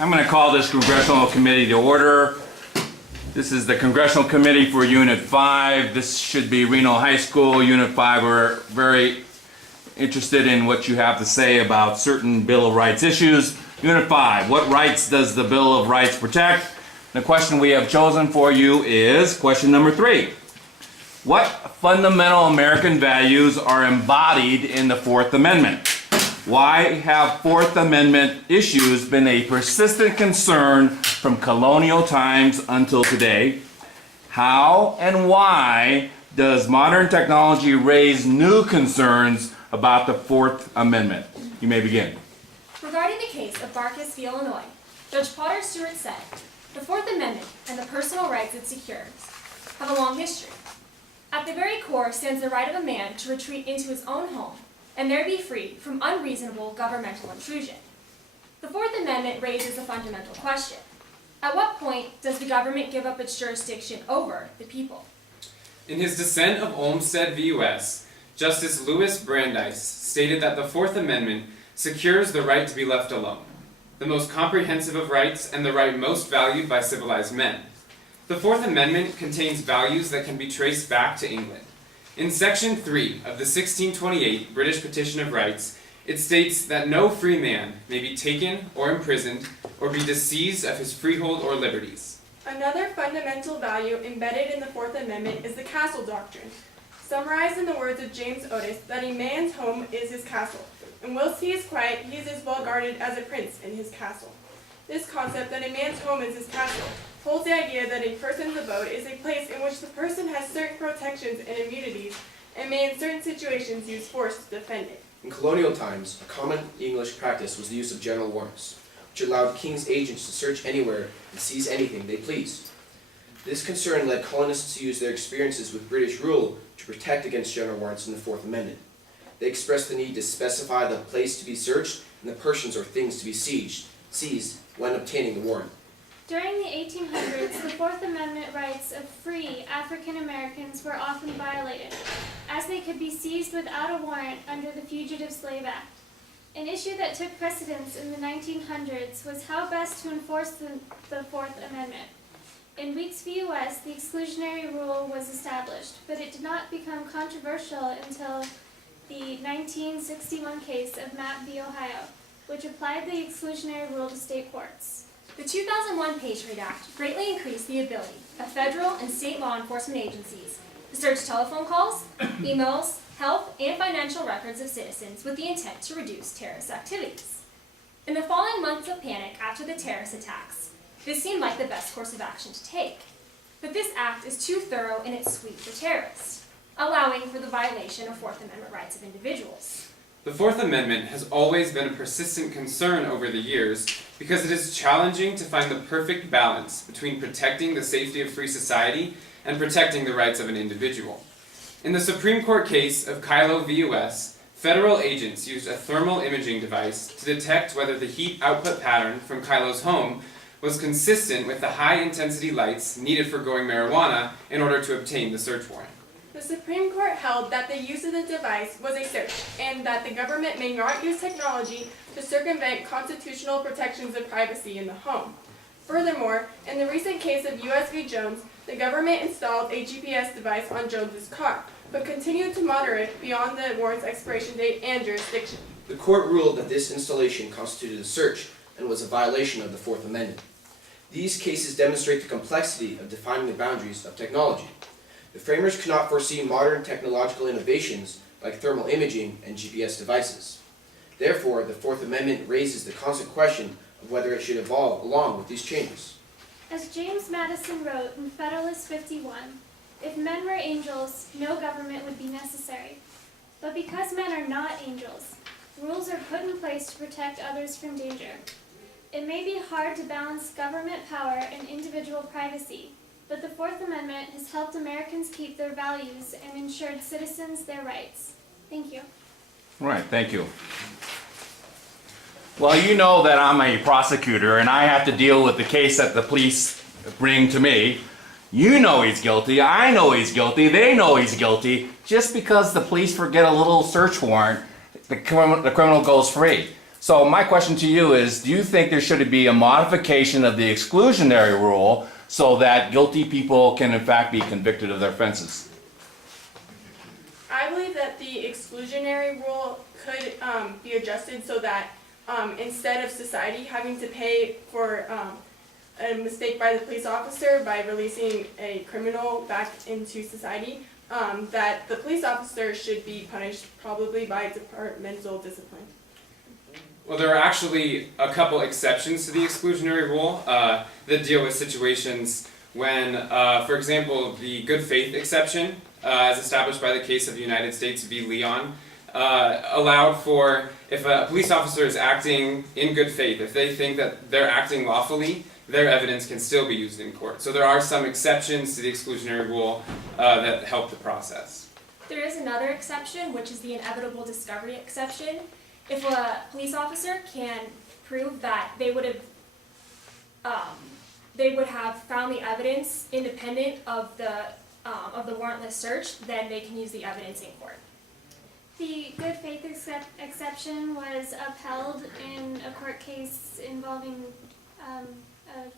I'm going to call this Congressional Committee to order. This is the Congressional Committee for Unit 5. This should be Reno High School, Unit 5. We're very interested in what you have to say about certain Bill of Rights issues. Unit 5, what rights does the Bill of Rights protect? The question we have chosen for you is question number 3. What fundamental American values are embodied in the Fourth Amendment? Why have Fourth Amendment issues been a persistent concern from colonial times until today? How and why does modern technology raise new concerns about the Fourth Amendment? You may begin. Regarding the case of Barkas v. Illinois, Judge Potter Stewart said, "The Fourth Amendment and the personal rights it secures have a long history. At the very core stands the right of a man to retreat into his own home and there be free from unreasonable governmental intrusion. The Fourth Amendment raises a fundamental question. At what point does the government give up its jurisdiction over the people?" In his dissent of Olmstead v. U.S., Justice Louis Brandeis stated that the Fourth Amendment secures the right to be left alone, the most comprehensive of rights and the right most valued by civilized men. The Fourth Amendment contains values that can be traced back to England. In Section 3 of the 1628 British Petition of Rights, it states that no free man may be taken or imprisoned or be disseized of his freehold or liberties. Another fundamental value embedded in the Fourth Amendment is the castle doctrine, summarized in the words of James Otis that a man's home is his castle, and whilst he is quiet, he is as well guarded as a prince in his castle. This concept that a man's home is his castle holds the idea that a person's abode is a place in which the person has certain protections and immunities and may in certain situations use force to defend it. In colonial times, a common English practice was the use of general warrants, which allowed king's agents to search anywhere and seize anything they pleased. This concern led colonists to use their experiences with British rule to protect against general warrants in the Fourth Amendment. They expressed the need to specify the place to be searched and the persons or things to be seized when obtaining the warrant. During the 1800s, the Fourth Amendment rights of free African Americans were often violated, as they could be seized without a warrant under the Fugitive Slave Act. An issue that took precedence in the 1900s was how best to enforce the Fourth Amendment. In Weeks v. U.S., the exclusionary rule was established, but it did not become controversial until the 1961 case of Mapp v. Ohio, which applied the exclusionary rule to state courts. The 2001 Patriot Act greatly increased the ability of federal and state law enforcement agencies to search telephone calls, emails, health, and financial records of citizens with the intent to reduce terrorist activities. In the following months of panic after the terrorist attacks, this seemed like the best course of action to take. But this act is too thorough in its sweep for terrorists, allowing for the violation of Fourth Amendment rights of individuals. The Fourth Amendment has always been a persistent concern over the years because it is challenging to find the perfect balance between protecting the safety of free society and protecting the rights of an individual. In the Supreme Court case of Kylo v. U.S., federal agents used a thermal imaging device to detect whether the heat output pattern from Kylo's home was consistent with the high-intensity lights needed for growing marijuana in order to obtain the search warrant. The Supreme Court held that the use of the device was a search and that the government may not use technology to circumvent constitutional protections of privacy in the home. Furthermore, in the recent case of U.S. v. Jones, the government installed a GPS device on Jones's car, but continued to monitor it beyond the warrant's expiration date and jurisdiction. The court ruled that this installation constituted a search and was a violation of the Fourth Amendment. These cases demonstrate the complexity of defining the boundaries of technology. The framers could not foresee modern technological innovations like thermal imaging and GPS devices. Therefore, the Fourth Amendment raises the constant question of whether it should evolve along with these changes. As James Madison wrote in Federalist 51, "If men were angels, no government would be necessary. But because men are not angels, rules are put in place to protect others from danger. It may be hard to balance government power and individual privacy, but the Fourth Amendment has helped Americans keep their values and ensured citizens their rights." Thank you. All right, thank you. Well, you know that I'm a prosecutor and I have to deal with the case that the police bring to me. You know he's guilty, I know he's guilty, they know he's guilty. Just because the police forget a little search warrant, the criminal goes free. So my question to you is, do you think there should be a modification of the exclusionary rule so that guilty people can in fact be convicted of their offenses? I believe that the exclusionary rule could be adjusted so that instead of society having to pay for a mistake by the police officer by releasing a criminal back into society, that the police officer should be punished probably by departmental discipline. Well, there are actually a couple exceptions to the exclusionary rule that deal with situations when, for example, the good faith exception, as established by the case of United States v. Leon, allowed for if a police officer is acting in good faith, if they think that they're acting lawfully, their evidence can still be used in court. So there are some exceptions to the exclusionary rule that help the process. There is another exception, which is the inevitable discovery exception. If a police officer can prove that they would have found the evidence independent of the warrantless search, then they can use the evidence in court. The good faith exception was upheld in a court case involving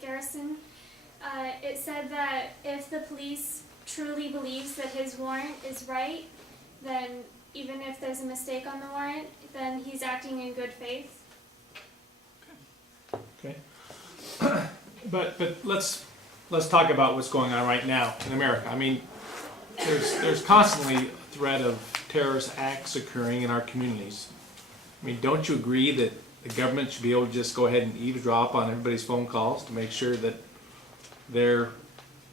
Garrison. It said that if the police truly believes that his warrant is right, then even if there's a mistake on the warrant, then he's acting in good faith. Okay. But let's talk about what's going on right now in America. I mean, there's constantly a threat of terrorist acts occurring in our communities. I mean, don't you agree that the government should be able to just go ahead and eavesdrop on everybody's phone calls to make sure that they're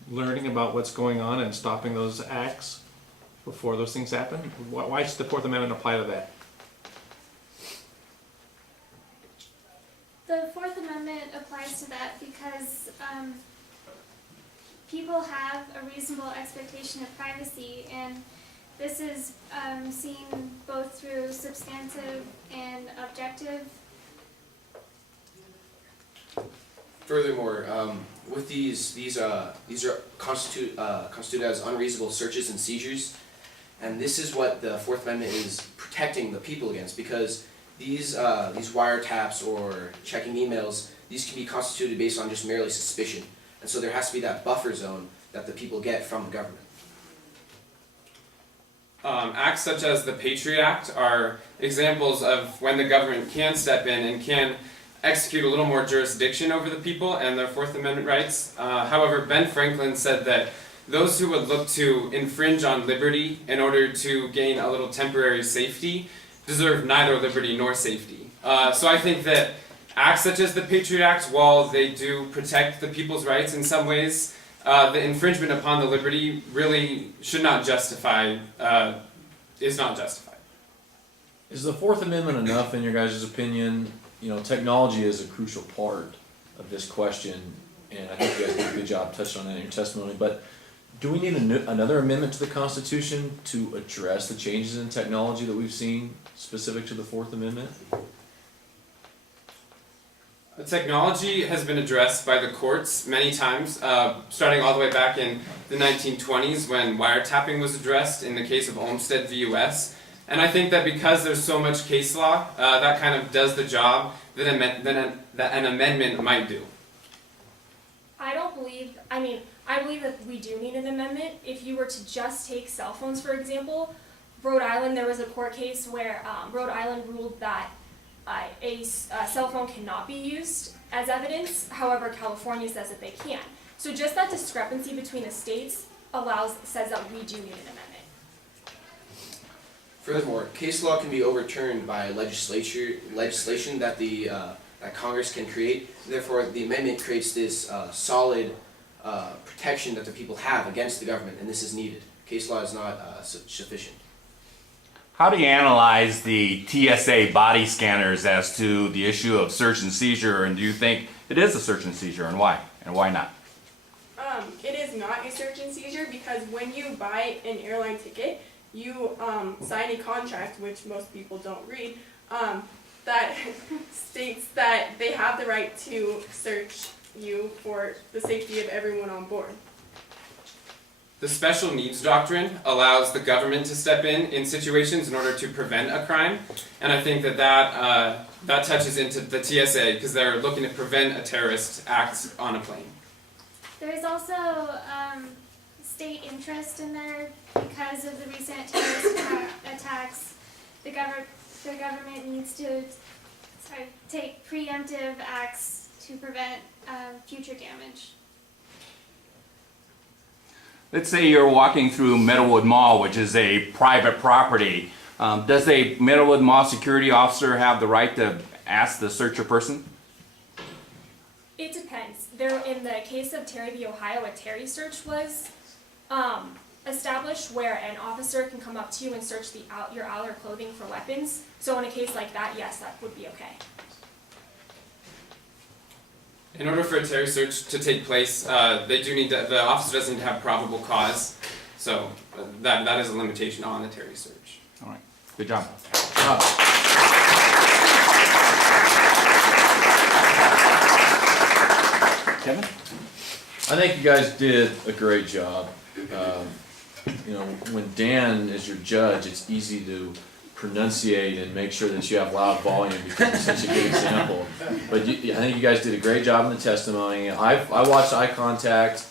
learning about what's going on and stopping those acts before those things happen? Why should the Fourth Amendment apply to that? The Fourth Amendment applies to that because people have a reasonable expectation of privacy, and this is seen both through substantive and objective. Furthermore, with these are constituted as unreasonable searches and seizures, and this is what the Fourth Amendment is protecting the people against, because these wiretaps or checking emails, these can be constituted based on just merely suspicion, and so there has to be that buffer zone that the people get from the government. Acts such as the Patriot Act are examples of when the government can step in and can execute a little more jurisdiction over the people and their Fourth Amendment rights. However, Ben Franklin said that those who would look to infringe on liberty in order to gain a little temporary safety deserve neither liberty nor safety. So I think that acts such as the Patriot Act, while they do protect the people's rights in some ways, the infringement upon the liberty really should not justify, is not justified. Is the Fourth Amendment enough in your guys' opinion? You know, technology is a crucial part of this question, and I think you guys did a good job touching on that in your testimony, but do we need another amendment to the Constitution to address the changes in technology that we've seen specific to the Fourth Amendment? Technology has been addressed by the courts many times, starting all the way back in the 1920s when wiretapping was addressed in the case of Olmstead v. U.S. And I think that because there's so much case law, that kind of does the job that an amendment might do. I believe that we do need an amendment. If you were to just take cell phones, for example, Rhode Island, there was a court case where Rhode Island ruled that a cell phone cannot be used as evidence. However, California says that they can. So just that discrepancy between the states says that we do need an amendment. Furthermore, case law can be overturned by legislation that that Congress can create. Therefore, the amendment creates this solid protection that the people have against the government, and this is needed. Case law is not sufficient. How do you analyze the TSA body scanners as to the issue of search and seizure, and do you think it is a search and seizure, and why? And why not? It is not a search and seizure because when you buy an airline ticket, you sign a contract, which most people don't read, that states that they have the right to search you for the safety of everyone on board. The special needs doctrine allows the government to step in situations in order to prevent a crime, and I think that touches into the TSA because they're looking to prevent a terrorist act on a plane. There is also state interest in there because of the recent terrorist attacks. The government needs to take preemptive acts to prevent future damage. Let's say you're walking through Meadowwood Mall, which is a private property. Does a Meadowwood Mall security officer have the right to ask the searcher person? It depends. There, in the case of Terry v. Ohio, a Terry search was established where an officer can come up to you and search your outer clothing for weapons. So in a case like that, yes, that would be okay. In order for a Terry search to take place, the officer doesn't need to have probable cause, so that is a limitation on the Terry search. All right, good job. Kevin? I think you guys did a great job. When Dan is your judge, it's easy to pronunciate and make sure that you have loud volume because it's such a good example. But I think you guys did a great job in the testimony. I watched eye contact,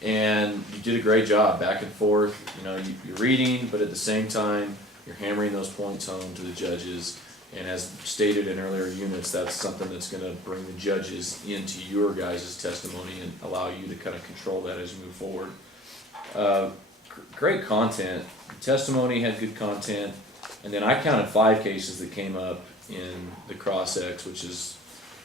and you did a great job back and forth. You're reading, but at the same time, you're hammering those points home to the judges. And as stated in earlier units, that's something that's going to bring the judges into your guys' testimony and allow you to kind of control that as you move forward. Great content. The testimony had good content. And then I counted 5 cases that came up in the cross-ex, which is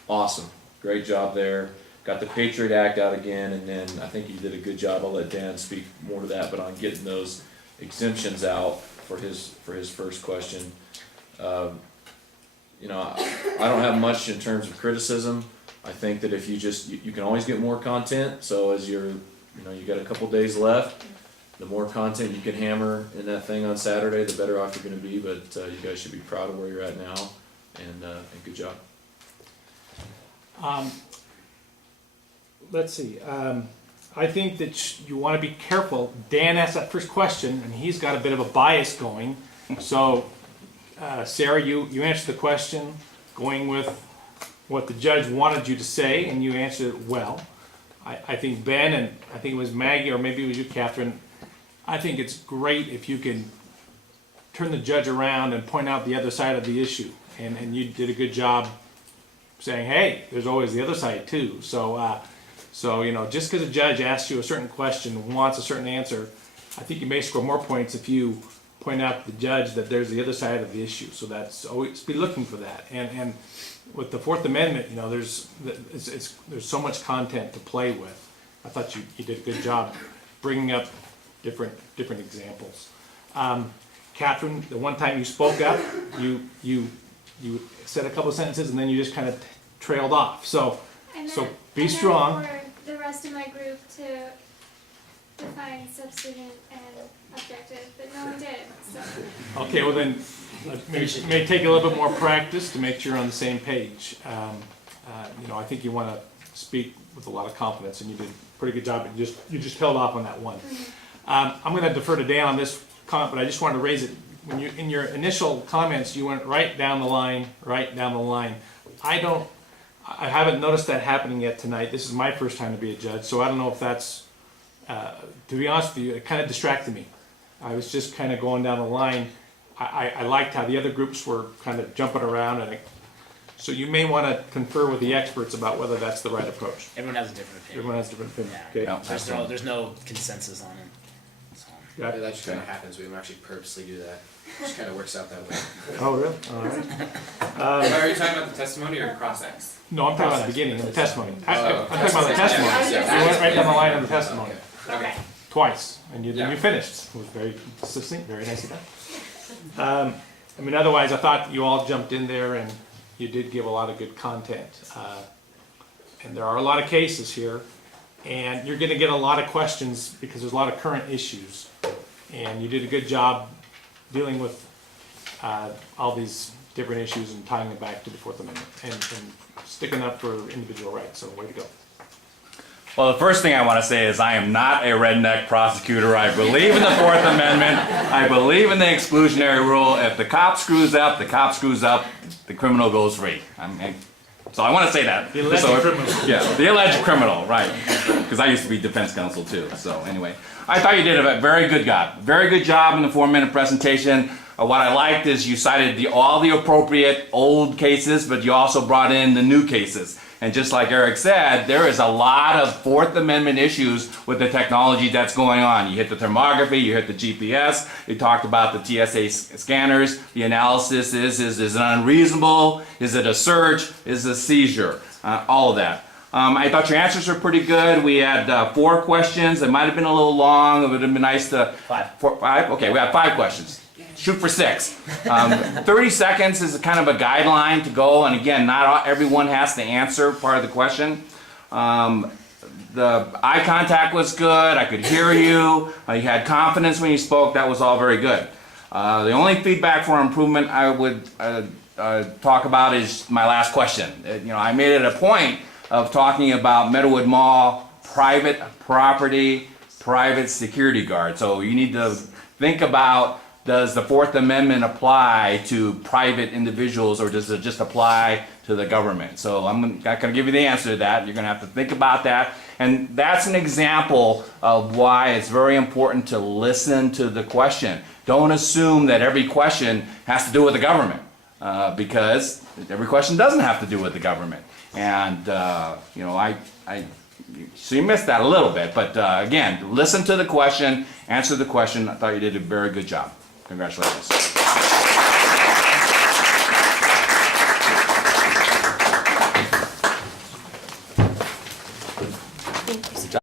awesome. Great job there. Got the Patriot Act out again, and then I think you did a good job. I'll let Dan speak more to that, but on getting those exemptions out for his first question. I don't have much in terms of criticism. I think that if you can always get more content. So as you got a couple days left. The more content you can hammer in that thing on Saturday, the better off you're going to be. But you guys should be proud of where you're at now, and good job. Let's see. I think that you want to be careful. Dan asked that first question, and he's got a bit of a bias going. So, Sarah, you answered the question going with what the judge wanted you to say, and you answered it well. I think Ben, and I think it was Maggie, or maybe it was you, Catherine, I think it's great if you can turn the judge around and point out the other side of the issue. And you did a good job saying, hey, there's always the other side too. So just because a judge asks you a certain question, wants a certain answer, I think you may score more points if you point out to the judge that there's the other side of the issue. So that's always be looking for that. And with the Fourth Amendment, there's so much content to play with. I thought you did a good job bringing up different examples. Catherine, the one time you spoke up, you said a couple of sentences and then you just kind of trailed off. So be strong. For the rest of my group to define substantive and objective, but no one did. So. Okay, well then, may take a little bit more practice to make sure you're on the same page. I think you want to speak with a lot of confidence, and you did a pretty good job. But you just held off on that one. I'm going to defer to Dan on this comment, but I just wanted to raise it. When you in your initial comments, you went right down the line. I haven't noticed that happening yet tonight. This is my first time to be a judge, so I don't know if that's. To be honest with you, it kind of distracted me. I was just kind of going down the line. I liked how the other groups were kind of jumping around, so you may want to confer with the experts about whether that's the right approach. Everyone has a different opinion. Everyone has a different opinion. Yeah. Okay. There's no consensus on it. So. Yeah. That just kind of happens. We don't actually purposely do that. It just kind of works out that way. Oh, really? All right. Are you talking about the testimony or cross-ex? No, I'm talking about the beginning, the testimony. I'm talking about the Yeah. testimony. You went right down the line on the testimony. Okay. Twice, and you Yeah. finished. It was very succinct, very nicely done. Otherwise, I thought you all jumped in there and you did give a lot of good content. And there are a lot of cases here, and you're going to get a lot of questions because there's a lot of current issues. And you did a good job dealing with all these different issues and tying them back to the Fourth Amendment and sticking up for individual rights. So, way to go. Well, the first thing I want to say is I am not a redneck prosecutor. I believe in the Fourth Amendment. I believe in the exclusionary rule. If the cop screws up, the cop screws up. The criminal goes free. So I want to say that. The alleged criminal. Yeah, the alleged criminal, right. Because I used to be defense counsel too. So anyway, I thought you did a very good job. Very good job in the 4-minute presentation. What I liked is you cited all the appropriate old cases, but you also brought in the new cases. And just like Eric said, there is a lot of Fourth Amendment issues with the technology that's going on. You hit the thermography, you hit the GPS, you talked about the TSA scanners. The analysis is it unreasonable? Is it a search? Is it a seizure? All of that. I thought your answers were pretty good. We had 4 questions. It might have been a little long. It would have been nice to... 5. 5? Okay, we have 5 questions. Shoot for 6. 30 seconds is kind of a guideline to go, and again, not everyone has to answer part of the question. The eye contact was good. I could hear you. You had confidence when you spoke. That was all very good. The only feedback for improvement I would talk about is my last question. I made it a point of talking about Meadowood Mall, private property, private security guard. So you need to think about, does the Fourth Amendment apply to private individuals, or does it just apply to the government? So I'm not going to give you the answer to that. You're going to have to think about that. And that's an example of why it's very important to listen to the question. Don't assume that every question has to do with the government, because every question doesn't have to do with the government. And, so you missed that a little bit. But again, listen to the question, answer the question. I thought you did a very good job. Congratulations.